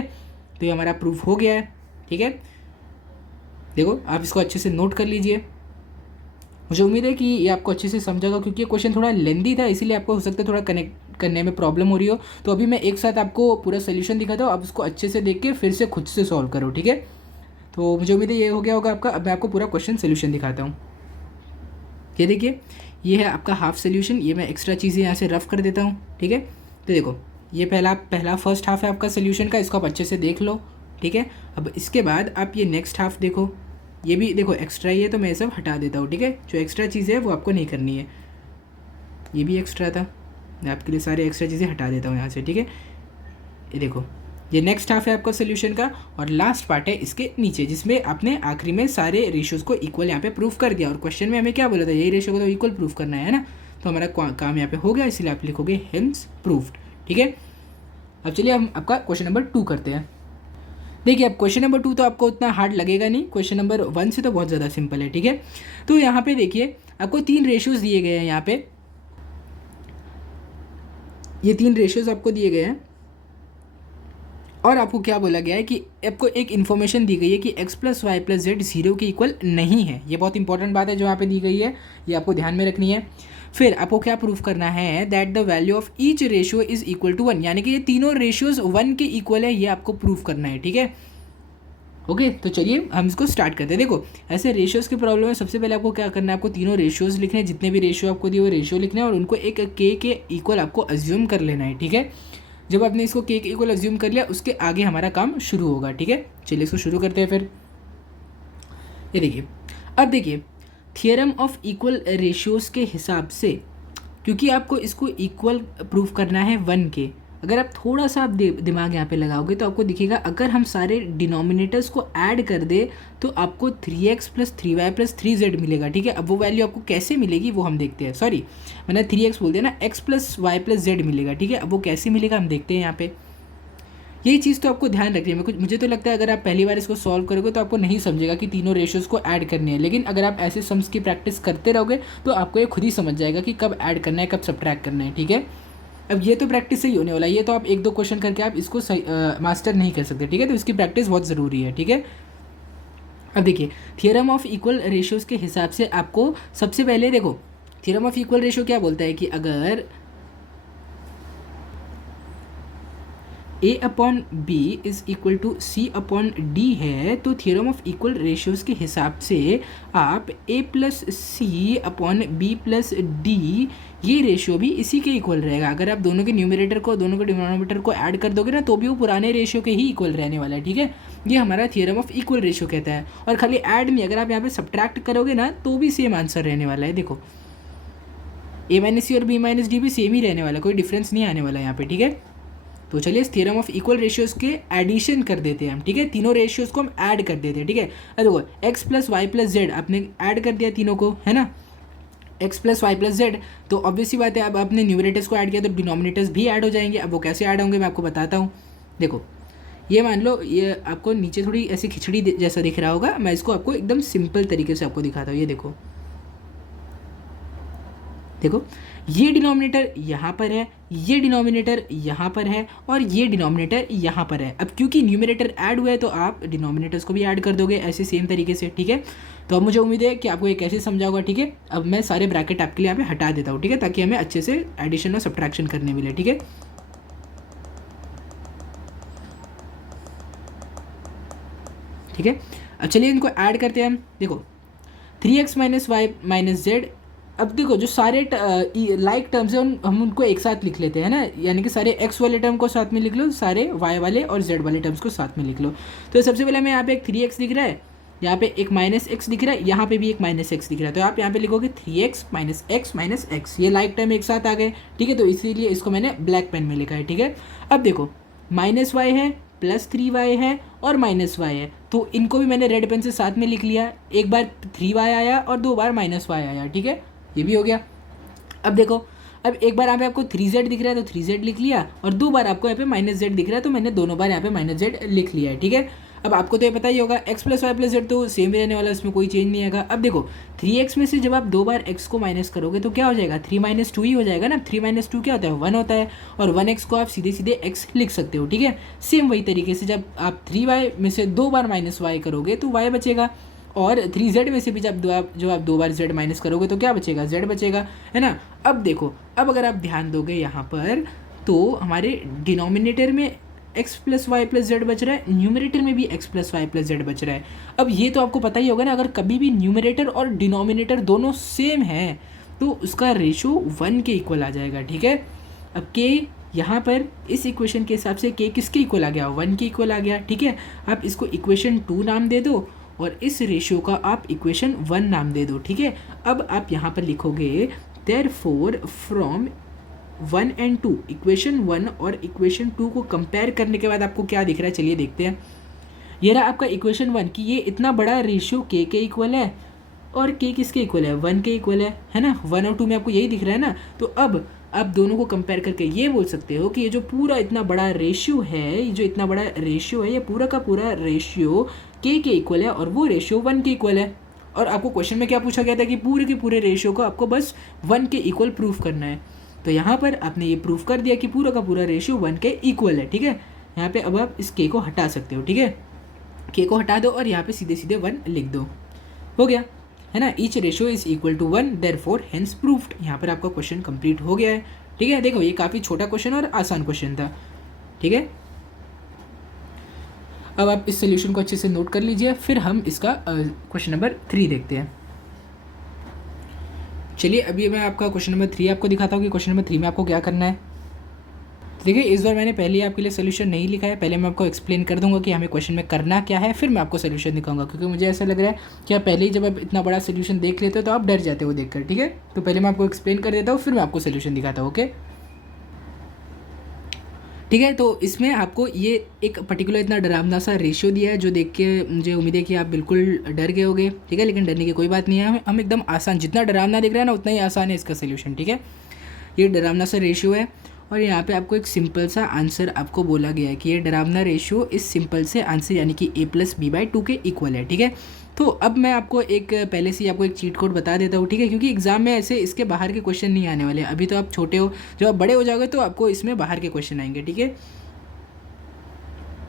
तो ये हमारा प्रूफ हो गया है, ठीक है। देखो आप इसको अच्छे से नोट कर लीजिए, मुझे उम्मीद है कि ये आपको अच्छे से समझेगा, क्योंकि ये क्वेश्चन थोड़ा लेंदी था, इसीलिए आपको हो सकता है थोड़ा कनेक्ट करने में प्रॉब्लम हो रही हो। तो अभी मैं एक साथ आपको पूरा सोल्यूशन दिखाता हूँ, आप उसको अच्छे से देख के फिर से खुद से सॉल्व करो, ठीक है। तो मुझे उम्मीद है ये हो गया होगा आपका। अब मैं आपको पूरा क्वेश्चन सोल्यूशन दिखाता हूँ। ये देखिए ये है आपका हाफ सोल्यूशन, ये मैं एक्स्ट्रा चीज़ें यहाँ से रफ कर देता हूँ, ठीक है। तो देखो ये पहला फर्स्ट हाफ है आपका सोल्यूशन का, इसको आप अच्छे से देख लो, ठीक है। अब इसके बाद आप ये नेक्स्ट हाफ देखो, ये भी देखो एक्स्ट्रा ही है तो मैं ये सब हटा देता हूँ, ठीक है। जो एक्स्ट्रा चीज़ें है वो आपको नहीं करनी है, ये भी एक्स्ट्रा था, मैं आपके लिए सारे एक्स्ट्रा चीज़ें हटा देता हूँ यहाँ से, ठीक है। ये देखो ये नेक्स्ट हाफ है आपका सोल्यूशन का, और लास्ट पार्ट है इसके नीचे जिसमें आपने आखिरी में सारे रेशियोज़ को इक्वल यहाँ पे प्रूफ कर दिया, और क्वेश्चन में हमें क्या बोला था, यही रेशियो को तो इक्वल प्रूफ करना है ना। तो हमारा काम यहाँ पे हो गया, इसलिए आप लिखोगे हेंस प्रूफ्ड, ठीक है। अब चलिए हम आपका क्वेश्चन नंबर 2 करते हैं। देखिए अब क्वेश्चन नंबर 2 तो आपको उतना हार्ड लगेगा नहीं, क्वेश्चन नंबर 1 से तो बहुत ज़्यादा सिंपल है, ठीक है। तो यहाँ पे देखिए आपको 3 रेशियोज़ दिए गए हैं, यहाँ पे ये 3 रेशियोज़ आपको दिए गए हैं, और आपको क्या बोला गया है कि आपको एक इन्फॉर्मेशन दी गई है कि x plus Y plus Z 0 के इक्वल नहीं है। ये बहुत इंपॉर्टेंट बात है जो यहाँ पे दी गई है, ये आपको ध्यान में रखनी है। फिर आपको क्या प्रूफ करना है, that the value of each ratio is equal to 1, यानी कि ये तीनों रेशियोज 1 के इक्वल है, ये आपको प्रूफ करना है, ठीक है। ओके तो चलिए हम इसको स्टार्ट करते हैं। देखो ऐसे रेशियोज़ की प्रॉब्लम है, सबसे पहले आपको क्या करना है, आपको तीनों रेशियोज़ लिखने हैं, जितने भी रेशियो आपको दिए वो रेशियो लिखने हैं, और उनको एक के इक्वल आपको अज्यूम कर लेना है, ठीक है। जब आपने इसको के इक्वल अज्यूम कर लिया उसके आगे हमारा काम शुरू होगा, ठीक है। चलिए इसको शुरू करते हैं फिर। ये देखिए अब देखिए थियरम ऑफ इक्वल रेशियोज़ के हिसाब से, क्योंकि आपको इसको इक्वल प्रूफ करना है 1 के, अगर आप थोड़ा सा आप दिमाग यहाँ पे लगाओगे तो आपको दिखेगा अगर हम सारे डिनोमिनेटर्स को ऐड कर दे तो आपको 3x plus 3y plus 3z मिलेगा, ठीक है। अब वो वैल्यू आपको कैसे मिलेगी वो हम देखते हैं, सॉरी मैंने 3x बोल दिया ना, x plus Y plus Z मिलेगा, ठीक है। अब वो कैसे मिलेगा हम देखते हैं यहाँ पे। यही चीज़ तो आपको ध्यान रखनी है, मुझे तो लगता है अगर आप पहली बार इसको सॉल्व करोगे तो आपको नहीं समझेगा कि तीनों रेशियोज़ को ऐड करनी है, लेकिन अगर आप ऐसे सम्स की प्रैक्टिस करते रहोगे तो आपको ये खुद ही समझ जाएगा कि कब ऐड करना है कब सब्ट्रैक्ट करना है, ठीक है। अब ये तो प्रैक्टिस से ही होने वाला है, ये तो आप 1-2 क्वेश्चन करके आप इसको मास्टर नहीं कर सकते, ठीक है। तो इसकी प्रैक्टिस बहुत ज़रूरी है, ठीक है। अब देखिए थियरम ऑफ इक्वल रेशियोज़ के हिसाब से आपको सबसे पहले देखो थियरम ऑफ इक्वल रेशियो क्या बोलता है कि अगर A upon B is equal to C upon D है, तो थियरम ऑफ इक्वल रेशियोज़ के हिसाब से आप ए प्लस सी अपॉन बी प्लस डी ये रेशियो भी इसी के इक्वल रहेगा। अगर आप दोनों के न्यूमरेटर को दोनों के डिनोमिनेटर को ऐड कर दोगे ना तो भी वो पुराने रेशियो के ही इक्वल रहने वाला है, ठीक है। ये हमारा थियरम ऑफ इक्वल रेशियो कहता है। और खाली ऐड नहीं, अगर आप यहाँ पे सब्ट्रैक्ट करोगे ना तो भी सेम आंसर रहने वाला है। देखो ए माइनस सी और बी माइनस डी भी सेम ही रहने वाला है, कोई डिफरेंस नहीं आने वाला यहाँ पे, ठीक है। तो चलिए इस थ्योरम ऑफ इक्वल रेशियोज़ के एडिशन कर देते हैं हम, ठीक है। तीनों रेशियोज़ को हम ऐड कर देते हैं, ठीक है। अब देखो X plus Y plus Z आपने ऐड कर दिया तीनों को, है ना, X plus Y plus Z. तो ऑब्वियस सी बात है, अब आपने न्यूमरेटर्स को ऐड किया तो डिनोमिनेटर्स भी ऐड हो जाएंगे। अब वो कैसे ऐड होंगे मैं आपको बताता हूँ। देखो ये मान लो, ये आपको नीचे थोड़ी ऐसी खिचड़ी जैसा दिख रहा होगा, मैं इसको आपको एकदम सिंपल तरीके से आपको दिखाता हूँ। ये देखो, देखो ये डिनोमिनेटर यहाँ पर है, ये डिनोमिनेटर यहाँ पर है और ये डिनोमिनेटर यहाँ पर है। अब क्योंकि न्यूमरेटर ऐड हुआ है तो आप डिनोमिनेटर्स को भी ऐड कर दोगे ऐसे सेम तरीके से, ठीक है। तो अब मुझे उम्मीद है कि आपको ये कैसे समझा होगा, ठीक है। अब मैं सारे ब्रैकेट आपके लिए यहाँ पे हटा देता हूँ, ठीक है, ताकि हमें अच्छे से एडिशन और सब्ट्रैक्शन करने मिले, ठीक है। ठीक है, अब चलिए इनको ऐड करते हैं हम। देखो 3x minus Y minus Z. अब देखो जो सारे लाइक टर्म्स हैं हम उनको एक साथ लिख लेते हैं ना, यानी कि सारे x वाले टर्म को साथ में लिख लो, सारे y वाले और z वाले टर्म्स को साथ में लिख लो। तो सबसे पहले हमें यहाँ पे एक 3x दिख रहा है, यहाँ पे एक माइनस एक्स दिख रहा है, यहाँ पे भी एक माइनस एक्स दिख रहा है। तो आप यहाँ पे लिखोगे 3x माइनस एक्स, ये लाइक टर्म एक साथ आ गए, ठीक है। तो इसीलिए इसको मैंने ब्लैक पेन में लिखा है, ठीक है। अब देखो माइनस वाई है, प्लस 3y है और माइनस y है, तो इनको भी मैंने रेड पेन से साथ में लिख लिया। एक बार 3y आया और 2 बार माइनस y आया, ठीक है, ये भी हो गया। अब देखो, अब एक बार यहाँ पे आपको 3z दिख रहा है तो 3z लिख लिया, और 2 बार आपको यहाँ पे माइनस z दिख रहा है तो मैंने दोनों बार यहाँ पे माइनस z लिख लिया है, ठीक है। अब आपको तो ये पता ही होगा x plus Y plus Z तो सेम ही रहने वाला है, इसमें कोई चेंज नहीं आएगा। अब देखो 3x में से जब आप 2 बार x को माइनस करोगे तो क्या हो जाएगा, 3 माइनस 2 ही हो जाएगा ना। 3 माइनस 2 क्या होता है, 1 होता है, और 1x को आप सीधे सीधे x लिख सकते हो, ठीक है। सेम वही तरीके से जब आप 3y में से 2 बार माइनस y करोगे तो y बचेगा, और 3z में से भी जब आप 2 बार z माइनस करोगे तो क्या बचेगा, z बचेगा, है ना। अब देखो, अब अगर आप ध्यान दोगे यहाँ पर तो हमारे डिनोमिनेटर में x plus Y plus Z बच रहा है, न्यूमरेटर में भी x plus Y plus Z बच रहा है। अब ये तो आपको पता ही होगा ना, अगर कभी भी न्यूमरेटर और डिनोमिनेटर दोनों सेम है तो उसका रेशो 1 के इक्वल आ जाएगा, ठीक है। अब k यहाँ पर इस इक्वेशन के हिसाब से k किसके इक्वल आ गया, 1 के इक्वल आ गया, ठीक है। आप इसको इक्वेशन 2 नाम दे दो और इस रेशियो का आप इक्वेशन 1 नाम दे दो, ठीक है। अब आप यहाँ पर लिखोगे देयरफॉर फ्रॉम 1 and 2, इक्वेशन 1 और इक्वेशन 2 को कंपेयर करने के बाद आपको क्या दिख रहा है, चलिए देखते हैं। ये रहा आपका इक्वेशन 1 कि ये इतना बड़ा रेशियो k के इक्वल है और k किसके इक्वल है, 1 के इक्वल है ना। 1 और 2 में आपको यही दिख रहा है ना। तो अब आप दोनों को कंपेयर करके ये बोल सकते हो कि ये जो पूरा इतना बड़ा रेशियो है, ये जो इतना बड़ा रेशियो है, ये पूरा का पूरा रेशियो k के इक्वल है और वो रेशियो 1 के इक्वल है। और आपको क्वेश्चन में क्या पूछा गया था कि पूरे के पूरे रेशियो को आपको बस 1 के इक्वल प्रूफ करना है। तो यहाँ पर आपने ये प्रूफ कर दिया कि पूरा का पूरा रेशियो 1 के इक्वल है, ठीक है। यहाँ पे अब आप इस k को हटा सकते हो, ठीक है। k को हटा दो और यहाँ पे सीधे सीधे 1 लिख दो, हो गया, है ना। Each ratio is equal to 1 therefore hence proofed. यहाँ पर आपका क्वेश्चन कंप्लीट हो गया है, ठीक है। देखो ये काफ़ी छोटा क्वेश्चन और आसान क्वेश्चन था, ठीक है। अब आप इस सोल्यूशन को अच्छे से नोट कर लीजिए, फिर हम इसका क्वेश्चन नंबर 3 देखते हैं। चलिए अभी मैं आपका क्वेश्चन नंबर 3 आपको दिखाता हूँ कि क्वेश्चन नंबर 3 में आपको क्या करना है। देखिए इस बार मैंने पहले आपके लिए सोल्यूशन नहीं लिखा है, पहले मैं आपको एक्सप्लेन कर दूंगा कि हमें क्वेश्चन में करना क्या है, फिर मैं आपको सोल्यूशन दिखाऊंगा, क्योंकि मुझे ऐसा लग रहा है कि आप पहले ही जब आप इतना बड़ा सोल्यूशन देख लेते हो तो आप डर जाते हो देखकर, ठीक है। तो पहले मैं आपको एक्सप्लेन कर देता हूँ, फिर मैं आपको सोल्यूशन दिखाता हूँ, ओके, ठीक है। तो इसमें आपको ये एक पर्टिकुलर इतना डरावना सा रेशियो दिया है जो देख के मुझे उम्मीद है कि आप बिल्कुल डर गए होगे, ठीक है। लेकिन डरने की कोई बात नहीं है, हम एकदम आसान, जितना डरावना दिख रहा है ना उतना ही आसान है इसका सोल्यूशन, ठीक है। ये डरावना सा रेशियो है और यहाँ पे आपको एक सिंपल सा आंसर आपको बोला गया है कि ये डरावना रेशियो इस सिंपल से आंसर यानी कि a प्लस b/2 के इक्वल है, ठीक है। तो अब मैं आपको एक पहले से ही आपको एक चीट कोड बता देता हूँ, ठीक है, क्योंकि एग्जाम में ऐसे इसके बाहर के क्वेश्चन नहीं आने वाले। अभी तो आप छोटे हो, जब आप बड़े हो जाओगे तो आपको इसमें बाहर के क्वेश्चन आएंगे, ठीक है।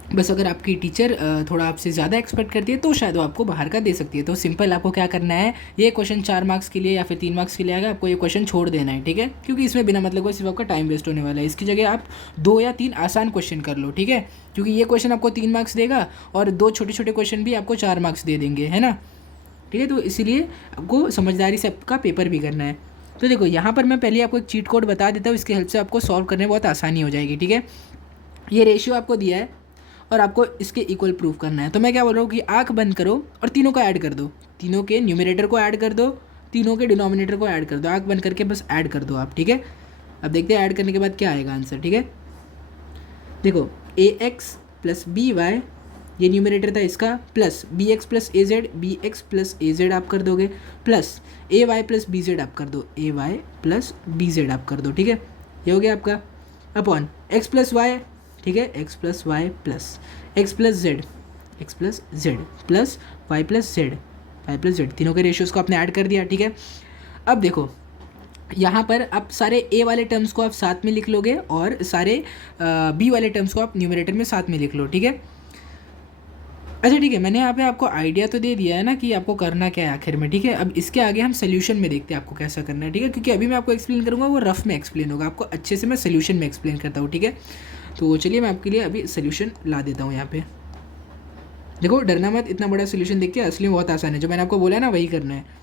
बस अगर आपकी टीचर थोड़ा आपसे ज़्यादा एक्सपेक्ट करती है तो शायद वो आपको बाहर का दे सकती है। तो सिंपल आपको क्या करना है, ये क्वेश्चन 4 मार्क्स के लिए या फिर 3 मार्क्स के लिए आएगा, आपको ये क्वेश्चन छोड़ देना है, ठीक है, क्योंकि इसमें बिना मतलब का सिर्फ आपका टाइम वेस्ट होने वाला है। इसकी जगह आप 2 या 3 आसान क्वेश्चन कर लो, ठीक है, क्योंकि ये क्वेश्चन आपको 3 मार्क्स देगा और 2 छोटे छोटे क्वेश्चन भी आपको 4 मार्क्स दे देंगे, है ना, ठीक है। तो इसीलिए आपको समझदारी से आपका पेपर भी करना है। तो देखो यहाँ पर मैं पहले आपको एक चीट कोड बता देता हूँ, इसकी हेल्प से आपको सॉल्व करने में बहुत आसानी हो जाएगी, ठीक है। ये रेशियो आपको दिया है और आपको इसके इक्वल प्रूफ करना है। तो मैं क्या बोल रहा हूँ कि आंख बंद करो और तीनों को ऐड कर दो, तीनों के न्यूमरेटर को ऐड कर दो, तीनों के डिनोमिनेटर को ऐड कर दो, आंख बंद करके बस ऐड कर दो आप, ठीक है। अब देखते हैं ऐड करने के बाद क्या आएगा आंसर, ठीक है। देखो ए एक्स प्लस बी वाई, ये न्यूमरेटर था इसका, प्लस बी एक्स प्लस ए जेड, बी एक्स प्लस ए जेड आप कर दोगे, प्लस ए वाई प्लस बी जेड आप कर दो, ए वाई प्लस बी जेड आप कर दो, ठीक है। ये हो गया आपका, अपॉन एक्स प्लस वाई, ठीक है, X plus Y plus X plus Z, X plus Z plus Y plus Z, Y plus Z, तीनों के रेशियोज़ को आपने ऐड कर दिया, ठीक है। अब देखो यहाँ पर आप सारे ए वाले टर्म्स को आप साथ में लिख लोगे और सारे बी वाले टर्म्स को आप न्यूमरेटर में साथ में लिख लो, ठीक है। अच्छा ठीक है, मैंने यहाँ पे आपको आइडिया तो दे दिया है ना कि आपको करना क्या है आखिर में, ठीक है। अब इसके आगे हम सोल्यूशन में देखते हैं आपको कैसा करना है, ठीक है, क्योंकि अभी मैं आपको एक्सप्लेन करूँगा वो रफ में एक्सप्लेन होगा, आपको अच्छे से मैं सोल्यूशन में एक्सप्लेन करता हूँ, ठीक है। तो चलिए मैं आपके लिए अभी सोल्यूशन ला देता हूँ यहाँ पे। देखो डरना मत, इतना बड़ा सोल्यूशन देखते हैं, असली में बहुत आसान है, जो मैंने आपको बोला है ना वही करना है।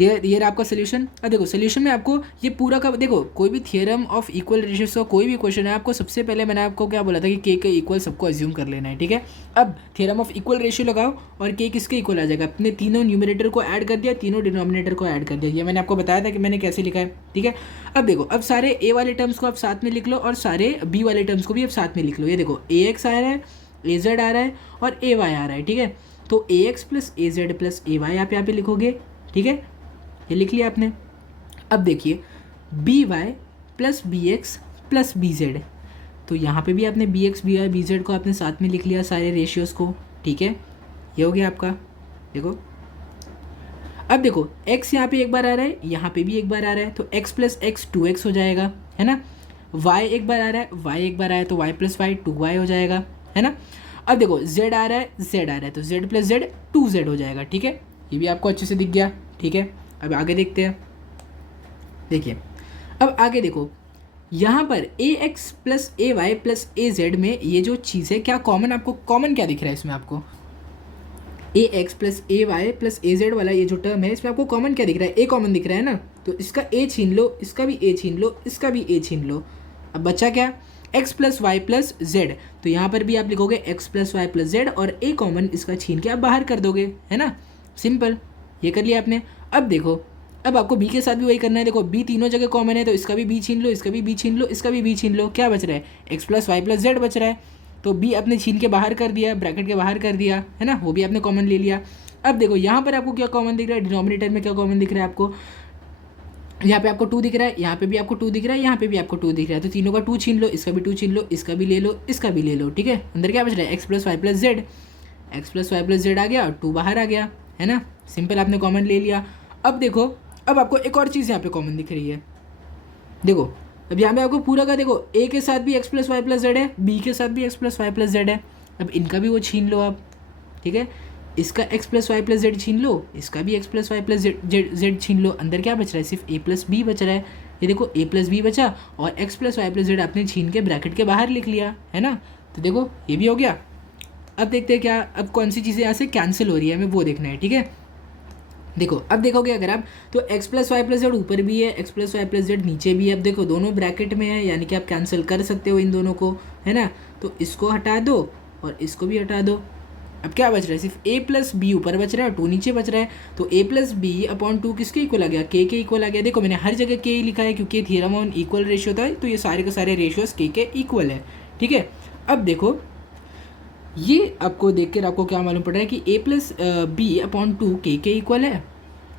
ये रहा आपका सोल्यूशन। अब देखो सोल्यूशन में आपको ये पूरा का, देखो कोई भी थियरम ऑफ इक्वल रेशियोज का कोई भी क्वेश्चन है, आपको सबसे पहले मैंने आपको क्या बोला था कि के इक्वल सबको अज्यूम कर लेना है, ठीक है। अब थियरम ऑफ इक्वल रेशियो लगाओ और के किसके इक्वल आ जाएगा, अपने तीनों न्यूमरेटर को ऐड कर दिया, तीनों डिनोमिनेटर को ऐड कर दिया, ये मैंने आपको बताया था कि मैंने कैसे लिखा है, ठीक है। अब देखो अब सारे ए वाले टर्म्स को आप साथ में लिख लो और सारे बी वाले टर्म्स को भी आप साथ में लिख लो। ये देखो ए एक्स आ रहा है, ए जेड आ रहा है और ए वाई आ रहा है, ठीक है। तो ए एक्स प्लस ए जेड प्लस ए वाई आप यहाँ पे लिखोगे, ठीक है, ये लिख लिया आपने। अब देखिए B Y plus B X plus B Z, तो यहाँ पे भी आपने B X B Y B Z को आपने साथ में लिख लिया सारे रेशियोज़ को, ठीक है, ये हो गया आपका। देखो अब देखो x यहाँ पे एक बार आ रहा है, यहाँ पे भी एक बार आ रहा है, तो x प्लस एक्स 2x हो जाएगा, है ना। y एक बार आ रहा है, y एक बार आया तो y प्लस वाई 2y हो जाएगा, है ना। अब देखो z आ रहा है, z आ रहा है, तो z प्लस जेड 2z हो जाएगा, ठीक है, ये भी आपको अच्छे से दिख गया, ठीक है। अब आगे देखते हैं, देखिए अब आगे देखो यहाँ पर ए एक्स प्लस ए वाई प्लस ए जेड में ये जो चीज़ है क्या कॉमन, आपको कॉमन क्या दिख रहा है इसमें, आपको ए एक्स प्लस ए वाई प्लस ए जेड वाला ये जो टर्म है इसमें आपको कॉमन क्या दिख रहा है, ए कॉमन दिख रहा है ना, तो इसका ए छीन लो, इसका भी ए छीन लो, इसका भी ए छीन लो। अब बचा क्या, X plus Y plus Z, तो यहाँ पर भी आप लिखोगे X plus Y plus Z और ए कॉमन इसका छीन के आप बाहर कर दोगे, है ना, सिंपल, ये कर लिया आपने। अब देखो अब आपको बी के साथ भी वही करना है, देखो बी तीनों जगह कॉमन है तो इसका भी बी छीन लो, इसका भी बी छीन लो, इसका भी बी छीन लो, क्या बच रहा है, X plus Y plus Z बच रहा है, तो बी आपने छीन के बाहर कर दिया, ब्रैकेट के बाहर कर दिया, है ना, वो भी आपने कॉमन ले लिया। अब देखो यहाँ पर आपको क्या कॉमन दिख रहा है, डिनोमिनेटर में क्या कॉमन दिख रहा है आपको, यहाँ पे आपको 2 दिख रहा है, यहाँ पे भी आपको 2 दिख रहा है, यहाँ पे भी आपको 2 दिख रहा है, तो तीनों का 2 छीन लो, इसका भी 2 छीन लो, इसका भी ले लो, इसका भी ले लो, ठीक है। अंदर क्या बच रहा है, X plus Y plus Z, X plus Y plus Z आ गया और 2 बाहर आ गया, है ना, सिंपल आपने कॉमन ले लिया। अब देखो अब आपको एक और चीज़ यहाँ पे कॉमन दिख रही है, देखो अब यहाँ पे आपको पूरा का देखो ए के साथ भी X plus Y plus Z है, बी के साथ भी X plus Y plus Z है, अब इनका भी वो छीन लो आप, ठीक है, इसका X plus Y plus Z छीन लो, इसका भी X plus Y plus Z छीन लो, अंदर क्या बच रहा है, सिर्फ ए प्लस बी बच रहा है, ये देखो ए प्लस बी बचा और X plus Y plus Z आपने छीन के ब्रैकेट के बाहर लिख लिया, है ना, तो देखो ये भी हो गया। अब देखते हैं क्या, अब कौन सी चीज़ें यहाँ से कैंसिल हो रही है हमें वो देखना है, ठीक है। देखो अब देखोगे अगर आप तो X plus Y plus Z ऊपर भी है, X plus Y plus Z नीचे भी है, अब देखो दोनों ब्रैकेट में है, यानी कि आप कैंसिल कर सकते हो इन दोनों को, है ना, तो इसको हटा दो और इसको भी हटा दो। अब क्या बच रहा है, सिर्फ ए प्लस बी ऊपर बच रहा है और 2 नीचे बच रहा है, तो ए प्लस बी अपॉन 2 किसके इक्वल आ गया, के इक्वल आ गया। देखो मैंने हर जगह के ही लिखा है क्योंकि थियरम ऑन इक्वल रेशियो था, तो ये सारे के सारे रेशियोज के इक्वल है, ठीक है। अब देखो ये आपको देख कर आपको क्या मालूम पड़ रहा है कि ए प्लस बी अपॉन 2 के इक्वल है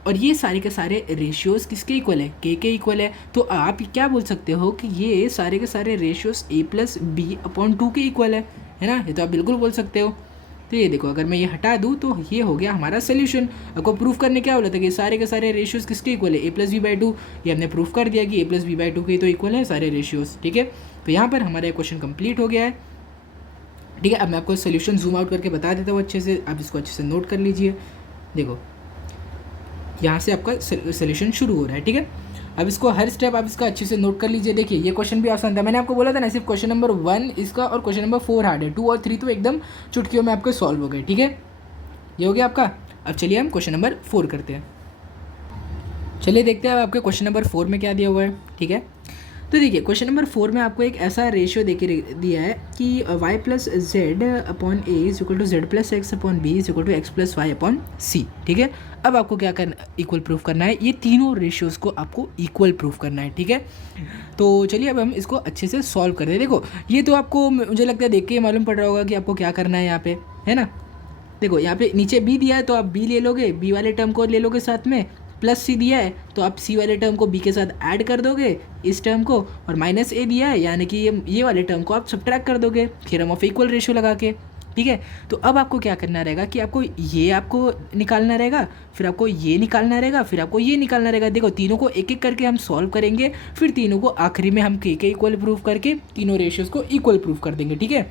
और ये सारे के सारे रेशियोज़ किसके इक्वल है, के इक्वल है, तो आप क्या बोल सकते हो कि ये सारे के सारे रेशियोज़ ए प्लस बी अपॉन 2 के इक्वल है ना, ये तो आप बिल्कुल बोल सकते हो। तो ये देखो अगर मैं ये हटा दूँ तो ये हो गया हमारा सोल्यूशन। आपको प्रूफ करने क्या बोला था कि सारे के सारे रेशियोज़ किसके इक्वल है, ए प्लस बी बाई 2, ये हमने प्रूफ कर दिया कि ए प्लस बी बाई 2 के तो इक्वल है सारे रेशियोज़, ठीक है। तो यहाँ पर हमारा क्वेश्चन कंप्लीट हो गया है। ठीक है। अब मैं आपको सोल्यूशन जूम आउट करके बता देता हूँ अच्छे से, आप इसको अच्छे से नोट कर लीजिए। देखो यहाँ से आपका सोल्यूशन शुरू हो रहा है, ठीक है। अब इसको हर स्टेप आप इसका अच्छे से नोट कर लीजिए। देखिए ये क्वेश्चन भी आसान था, मैंने आपको बोला था ना, सिर्फ क्वेश्चन नंबर 1 इसका और क्वेश्चन नंबर 4 हार्ड है, 2 और 3 तो एकदम चुटकियों में आपके सॉल्व हो गए, ठीक है। ये हो गया आपका। अब चलिए हम क्वेश्चन नंबर 4 करते हैं। चलिए देखते हैं आपके क्वेश्चन नंबर 4 में क्या दिया हुआ है, ठीक है। तो देखिए क्वेश्चन नंबर 4 में आपको एक ऐसा रेशियो देके दिया है कि y plus Z upon A is equal to Z plus X upon B is equal to X plus Y upon C, ठीक है। अब आपको क्या करना, इक्वल प्रूफ करना है, ये तीनों रेशियोज़ को आपको इक्वल प्रूफ करना है, ठीक है। तो चलिए अब हम इसको अच्छे से सॉल्व करते हैं। देखो ये तो आपको मुझे लगता है देख के मालूम पड़ रहा होगा कि आपको क्या करना है यहाँ पे, है ना। देखो यहाँ पे नीचे बी दिया है तो आप बी ले लोगे, बी वाले टर्म को ले लोगे साथ में, प्लस सी दिया है तो आप सी वाले टर्म को बी के साथ ऐड कर दोगे इस टर्म को, और माइनस ए दिया है यानी कि ये वाले टर्म को आप सब्ट्रैक्ट कर दोगे थ्योरम ऑफ इक्वल रेशियो लगा के, ठीक है। तो अब आपको क्या करना रहेगा कि आपको निकालना रहेगा, फिर आपको ये निकालना रहेगा, फिर आपको ये निकालना रहेगा। देखो तीनों को एक एक करके हम सॉल्व करेंगे, फिर तीनों को आखिरी में हम के इक्वल प्रूफ करके तीनों रेशियोज़ को इक्वल प्रूफ कर देंगे, ठीक है।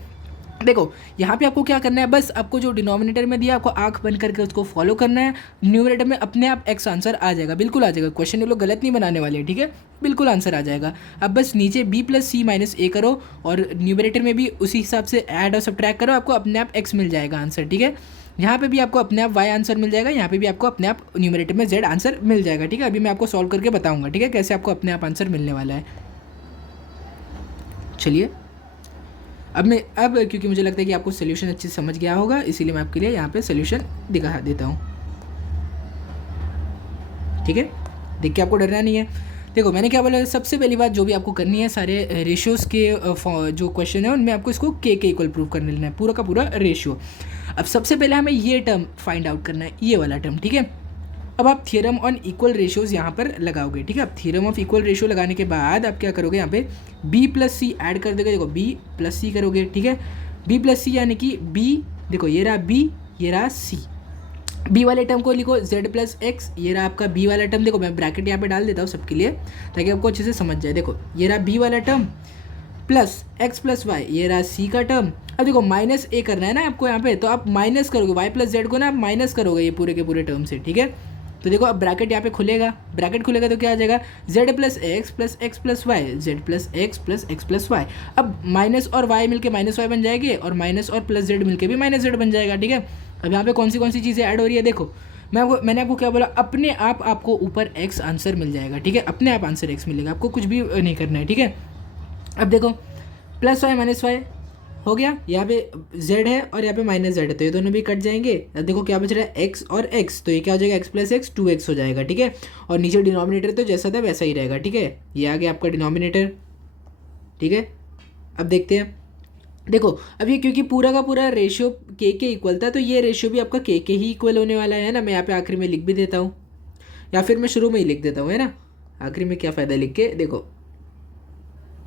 देखो यहाँ पे आपको क्या करना है, बस आपको जो डिनोमिनेटर में दिया आपको आंख बंद करके उसको फॉलो करना है, न्यूमरेटर में अपने आप एक्स आंसर आ जाएगा, बिल्कुल आ जाएगा। क्वेश्चन ये लोग गलत नहीं बनाने वाले, ठीक है, बिल्कुल आंसर आ जाएगा। अब बस नीचे बी प्लस सी माइनस ए करो और न्यूमरेटर में भी उसी हिसाब से ऐड और सब्ट्रैक्ट करो, आपको अपने आप एक्स मिल जाएगा आंसर, ठीक है। यहाँ पे भी आपको अपने आप वाई आंसर मिल जाएगा, यहाँ पे भी आपको अपने आप न्यूमरेटर में जेड आंसर मिल जाएगा, ठीक है। अभी मैं आपको सॉल्व करके बताऊँगा, ठीक है, कैसे आपको अपने आप आंसर मिलने वाला है। चलिए अब क्योंकि मुझे लगता है कि आपको सोल्यूशन अच्छे से समझ गया होगा, इसीलिए मैं आपके लिए यहाँ पे सोल्यूशन दिखा देता हूँ, ठीक है। देख के आपको डरना नहीं है। देखो मैंने क्या बोला, सबसे पहली बात जो भी आपको करनी है, सारे रेशियोज़ के जो क्वेश्चन है उनमें आपको इसको के इक्वल प्रूव करने लेना है, पूरा का पूरा रेशियो। अब सबसे पहले हमें ये टर्म फाइंड आउट करना है, ये वाला टर्म, ठीक है। अब आप थ्योरम ऑन इक्वल रेशियोज़ यहाँ पर लगाओगे, ठीक है। अब थ्योरम ऑफ इक्वल रेशियो लगाने के बाद आप क्या करोगे, यहाँ पे b प्लस सी ऐड कर दोगे। देखो b प्लस सी करोगे, ठीक है। b प्लस सी यानी कि b, देखो ये रहा b, ये रहा c। b वाले टर्म को लिखो z प्लस एक्स, ये रहा आपका b वाला टर्म। देखो मैं ब्रैकेट यहाँ पे डाल देता हूँ सबके लिए ताकि आपको अच्छे से समझ जाए। देखो ये रहा b वाला term plus X plus Y, ये रहा सी का टर्म। अब देखो माइनस ए करना है ना आपको यहाँ पे, तो आप माइनस करोगे वाई प्लस जेड को ना, आप माइनस करोगे ये पूरे के पूरे टर्म से, ठीक है। तो देखो अब ब्रैकेट यहाँ पे खुलेगा, ब्रैकेट खुलेगा तो क्या आ जाएगा, z plus X plus Y, Z plus X plus Y. अब माइनस और वाई मिलके माइनस वाई बन जाएंगे और माइनस और प्लस जेड मिलके भी माइनस जेड बन जाएगा, ठीक है। अब यहाँ पे कौन सी चीज़ें ऐड हो रही है, देखो मैंने आपको क्या बोला, अपने आप आपको ऊपर एक्स आंसर मिल जाएगा, ठीक है। अपने आप आंसर एक्स मिलेगा, आपको कुछ भी नहीं करना है, ठीक है। अब देखो प्लस वाई माइनस वाई हो गया, यहाँ पे z है और यहाँ पे माइनस जेड है, तो ये दोनों भी कट जाएंगे। अब देखो क्या बच रहा है, x और x, तो ये क्या हो जाएगा, x प्लस एक्स 2x हो जाएगा, ठीक है। और नीचे डिनोमिनेटर तो जैसा था वैसा ही रहेगा, ठीक है। ये आ गया आपका डिनोमिनेटर, ठीक है। अब देखते हैं, देखो अब ये क्योंकि पूरा का पूरा रेशियो के इक्वल था, तो ये रेशियो भी आपका के ही इक्वल होने वाला है ना। मैं यहाँ पे आखिरी में लिख भी देता हूँ, या फिर मैं शुरू में ही लिख देता हूँ, है ना। आखिरी में क्या फ़ायदा लिख के, देखो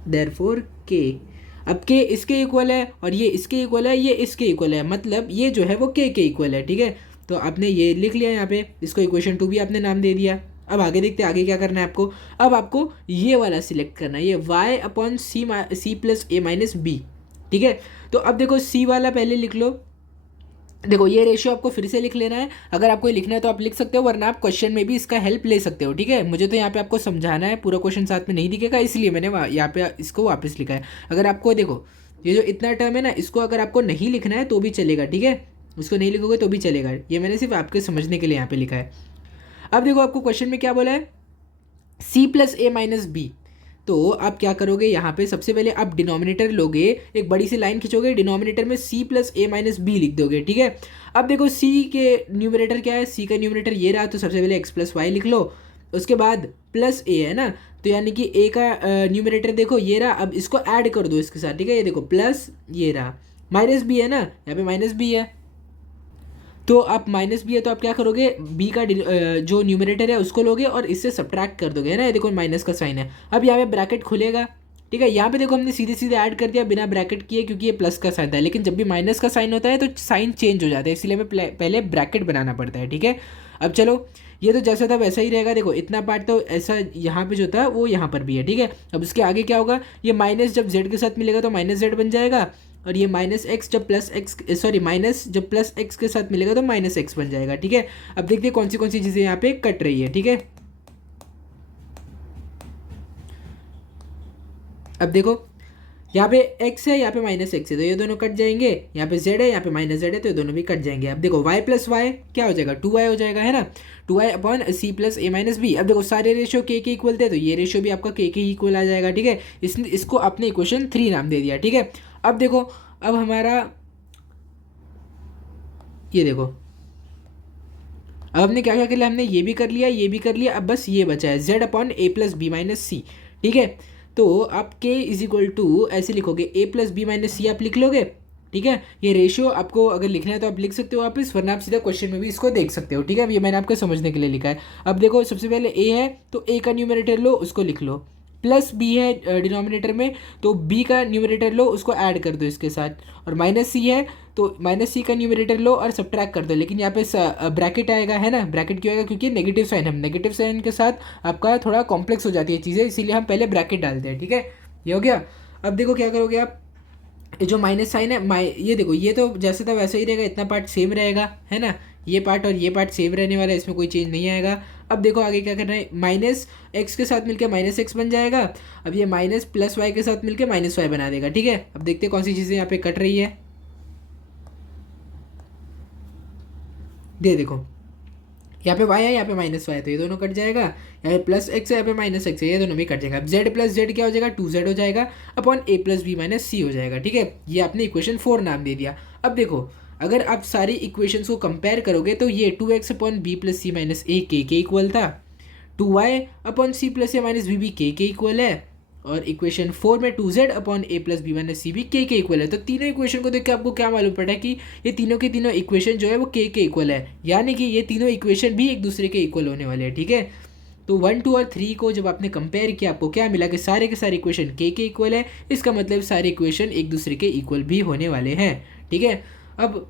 देयरफॉर के, अब के इसके इक्वल है और ये इसके इक्वल है, ये इसके इक्वल है, मतलब ये जो है वो के इक्वल है, ठीक है। तो आपने ये लिख लिया यहाँ पे, इसको इक्वेशन 2 भी आपने नाम दे दिया। अब आगे देखते हैं आगे क्या करना है आपको। अब आपको ये वाला सिलेक्ट करना है, ये y अपॉन सी प्लस ए माइनस बी, ठीक है। तो अब देखो सी वाला पहले लिख लो, देखो ये रेशियो आपको फिर से लिख लेना है, अगर आपको ये लिखना है तो आप लिख सकते हो, वरना आप क्वेश्चन में भी इसका हेल्प ले सकते हो, ठीक है। मुझे तो यहाँ पे आपको समझाना है, पूरा क्वेश्चन साथ में नहीं दिखेगा, इसलिए मैंने यहाँ पे इसको वापस लिखा है। अगर आपको देखो ये जो इतना टर्म है ना, इसको अगर आपको नहीं लिखना है तो भी चलेगा, ठीक है, इसको नहीं लिखोगे तो भी चलेगा, ये मैंने सिर्फ आपके समझने के लिए यहाँ पे लिखा है। अब देखो आपको क्वेश्चन में क्या बोला है, सी प्लस ए माइनस बी। तो आप क्या करोगे, यहाँ पे सबसे पहले आप डिनोमिनेटर लोगे, एक बड़ी सी लाइन खींचोगे, डिनोमिनेटर में c प्लस ए माइनस बी लिख दोगे, ठीक है। अब देखो c के न्यूमरेटर क्या है, c का न्यूमरेटर ये रहा, तो सबसे पहले x प्लस वाई लिख लो, उसके बाद प्लस a है ना, तो यानी कि a का न्यूमरेटर देखो ये रहा, अब इसको ऐड कर दो इसके साथ, ठीक है। ये देखो प्लस ये रहा, माइनस b है ना, यहाँ पे माइनस b है, तो आप माइनस बी है तो आप क्या करोगे, बी का जो न्यूमरेटर है उसको लोगे और इससे सब्ट्रैक्ट कर दोगे, है ना। ये देखो माइनस का साइन है, अब यहाँ पे ब्रैकेट खुलेगा, ठीक है। यहाँ पे देखो हमने सीधे सीधे ऐड कर दिया बिना ब्रैकेट किए, क्योंकि ये प्लस का साइन था, लेकिन जब भी माइनस का साइन होता है तो साइन चेंज हो जाता है, इसलिए हमें पहले ब्रैकेट बनाना पड़ता है, ठीक है। अब चलो ये तो जैसा था वैसा ही रहेगा। देखो इतना पार्ट तो ऐसा यहाँ पे जो था वो यहाँ पर भी है, ठीक है। अब उसके आगे क्या होगा, ये माइनस जब जेड के साथ मिलेगा तो माइनस जेड बन जाएगा, और ये माइनस एक्स जब प्लस एक्स, सॉरी माइनस जब प्लस एक्स के साथ मिलेगा तो माइनस एक्स बन जाएगा, ठीक है। अब देखते हैं कौन सी चीज़ें यहाँ पे कट रही है, ठीक है। अब देखो यहाँ पे x है, यहाँ पे माइनस एक्स है, तो ये दोनों कट जाएंगे। यहाँ पे z है, यहाँ पे माइनस z है, तो ये दोनों भी कट जाएंगे। अब देखो y प्लस वाई क्या हो जाएगा, 2y हो जाएगा, है ना, 2y अपॉन सी प्लस ए माइनस बी। अब देखो सारे रेशियो के इक्वल थे, तो ये रेशियो भी आपका के इक्वल आ जाएगा, ठीक है। इसको आपने इक्वेशन 3 नाम दे दिया, ठीक है। अब देखो अब हमारा ये देखो, अब हमने क्या क्या कर लिया, हमने ये भी कर लिया, ये भी कर लिया, अब बस ये बचा है z अपॉन ए प्लस बी माइनस सी, ठीक है। तो आप k इज इक्वल टू ऐसे लिखोगे, a प्लस बी माइनस सी आप लिख लोगे, ठीक है। ये रेशियो आपको अगर लिखना है तो आप लिख सकते हो वापस, वरना आप सीधा क्वेश्चन में भी इसको देख सकते हो, ठीक है। अब ये मैंने आपको समझने के लिए लिखा है। अब देखो सबसे पहले a है तो a का न्यूमरेटर लो, उसको लिख लो, प्लस b है डिनोमिनेटर में, तो b का न्यूमरेटर लो, उसको ऐड कर दो इसके साथ, और माइनस c है तो माइनस सी का न्यूमरेटर लो और सब्ट्रैक्ट कर दो। लेकिन यहाँ पे ब्रैकेट आएगा, है ना, ब्रैकेट क्यों आएगा, क्योंकि नेगेटिव साइन, हम नेगेटिव साइन के साथ आपका थोड़ा कॉम्प्लेक्स हो जाती है चीज़ें, इसीलिए हम पहले ब्रैकेट डालते हैं, ठीक है। ये हो गया। अब देखो क्या करोगे आप, ये जो माइनस साइन है, ये देखो ये तो जैसे था वैसा ही रहेगा, इतना पार्ट सेम रहेगा, है ना, ये पार्ट और ये पार्ट सेम रहने वाला है, इसमें कोई चेंज नहीं आएगा। अब देखो आगे क्या करना है, माइनस एक्स के साथ मिलकर माइनस एक्स बन जाएगा। अब ये माइनस प्लस वाई के साथ मिलकर माइनस वाई बना देगा, ठीक है। अब देखते हैं कौन सी चीज़ें यहाँ पे कट रही है। देखो यहाँ पे y है, यहाँ पे माइनस वाई है, तो ये दोनों कट जाएगा। यहाँ पे प्लस एक्स है, यहाँ पे माइनस एक्स है, ये दोनों भी कट जाएगा। अब z प्लस जेड क्या हो जाएगा, 2z हो जाएगा upon a plus B minus C हो जाएगा, ठीक है। ये आपने इक्वेशन 4 नाम दे दिया। अब देखो अगर आप सारी इक्वेशंस को कंपेयर करोगे तो ये 2x अपॉन बी प्लस सी माइनस ए के इक्वल था, 2y अपॉन सी प्लस ए माइनस बी भी के इक्वल है, और इक्वेशन 4 में 2z अपॉन ए प्लस बी माइनस सी भी के इक्वल है। तो तीनों इक्वेशन को देख के आपको क्या मालूम पड़ा कि ये तीनों के तीनों इक्वेशन जो है वो के इक्वल है, यानी कि ये तीनों इक्वेशन भी एक दूसरे के इक्वल होने वाले हैं, ठीक है। तो 1, 2 और 3 को जब आपने कंपेयर किया आपको क्या मिला कि सारे के सारे इक्वेशन के इक्वल है, इसका मतलब सारे इक्वेशन एक दूसरे के इक्वल भी होने वाले हैं, ठीक है। अब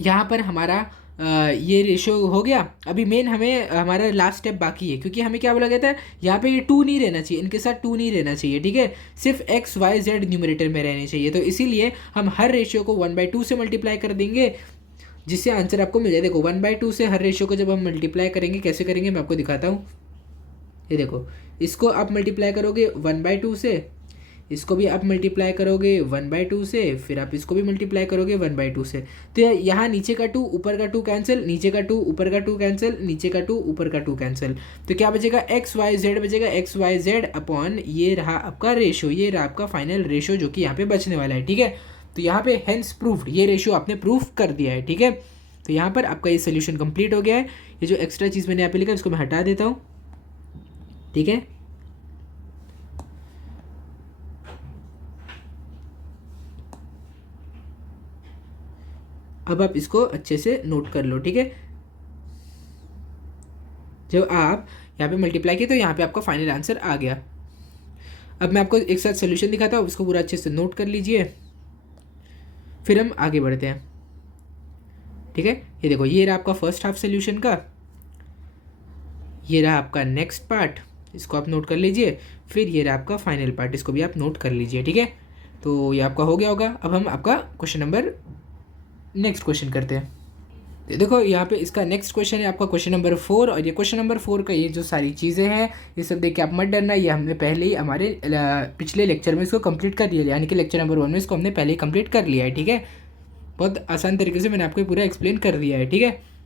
यहाँ पर हमारा ये रेशियो हो गया। अभी मेन हमें हमारा लास्ट स्टेप बाकी है, क्योंकि हमें क्या बोला गया था, यहाँ पे ये 2 नहीं रहना चाहिए, इनके साथ 2 नहीं रहना चाहिए, ठीक है। सिर्फ एक्स वाई जेड न्यूमरेटर में रहने चाहिए, तो इसीलिए हम हर रेशियो को 1/2 से मल्टीप्लाई कर देंगे, जिससे आंसर आपको मिल जाए। देखो 1/2 से हर रेशियो को जब हम मल्टीप्लाई करेंगे, कैसे करेंगे मैं आपको दिखाता हूँ। ये देखो इसको आप मल्टीप्लाई करोगे 1/2 से, इसको भी आप मल्टीप्लाई करोगे 1/2 से, फिर आप इसको भी मल्टीप्लाई करोगे 1/2 से। तो यहाँ नीचे का 2 ऊपर का 2 कैंसिल, नीचे का 2 ऊपर का 2 कैंसिल, नीचे का 2 ऊपर का 2 कैंसिल, तो क्या बचेगा, एक्स वाई जेड बचेगा, एक्स वाई जेड अपॉन ये रहा आपका रेशियो, ये रहा आपका फाइनल रेशियो जो कि यहाँ पे बचने वाला है, ठीक है। तो यहाँ पे हेंस प्रूफ्ड, ये रेशियो आपने प्रूफ कर दिया है, ठीक है। तो यहाँ पर आपका ये सोल्यूशन कंप्लीट हो गया है। ये जो एक्स्ट्रा चीज़ मैंने यहाँ पे लिखा इसको मैं हटा देता हूँ, ठीक है। अब आप इसको अच्छे से नोट कर लो, ठीक है। जब आप यहाँ पे मल्टीप्लाई किए तो यहाँ पे आपका फाइनल आंसर आ गया। अब मैं आपको एक साथ सोल्यूशन दिखाता हूँ, उसको पूरा अच्छे से नोट कर लीजिए, फिर हम आगे बढ़ते हैं, ठीक है। ये देखो ये रहा आपका फर्स्ट हाफ सोल्यूशन का, ये रहा आपका नेक्स्ट पार्ट, इसको आप नोट कर लीजिए, फिर ये रहा आपका फाइनल पार्ट, इसको भी आप नोट कर लीजिए, ठीक है। तो ये आपका हो गया होगा। अब हम आपका नेक्स्ट क्वेश्चन करते हैं। तो देखो यहाँ पे इसका नेक्स्ट क्वेश्चन है आपका क्वेश्चन नंबर 4, और ये क्वेश्चन नंबर 4 का ये जो सारी चीज़ें हैं ये सब देख के आप मत डरना, ये हमने पहले ही हमारे पिछले लेक्चर में इसको कंप्लीट कर लिया, यानी कि लेक्चर नंबर 1 में इसको हमने पहले ही कंप्लीट कर लिया है, ठीक है। बहुत आसान तरीके से मैंने आपको पूरा एक्सप्लेन कर दिया है, ठीक है।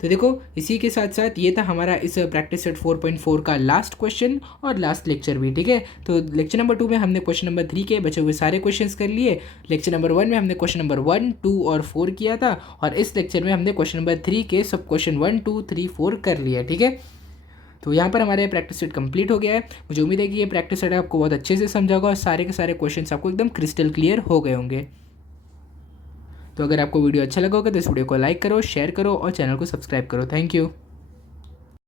तो देखो इसी के साथ साथ ये था हमारा इस प्रैक्टिस सेट 4.4 का लास्ट क्वेश्चन और लास्ट लेक्चर भी, ठीक है। तो लेक्चर नंबर 2 में हमने क्वेश्चन नंबर 3 के बचे हुए सारे क्वेश्चंस कर लिए, लेक्चर नंबर 1 में हमने क्वेश्चन नंबर 1, 2 और 4 किया था, और इस लेक्चर में हमने क्वेश्चन नंबर 3 के सब क्वेश्चन 1, 2, 3, 4 कर लिया, ठीक है। तो यहाँ पर हमारे प्रैक्टिस सेट कंप्लीट हो गया है। मुझे उम्मीद है कि ये प्रैक्टिस सेट आपको बहुत अच्छे से समझा होगा और सारे के सारे क्वेश्चंस आपको एकदम क्रिस्टल क्लियर हो गए होंगे। तो अगर आपको वीडियो अच्छा लगा होगा तो इस वीडियो को लाइक करो, शेयर करो और चैनल को सब्सक्राइब करो। Thank you.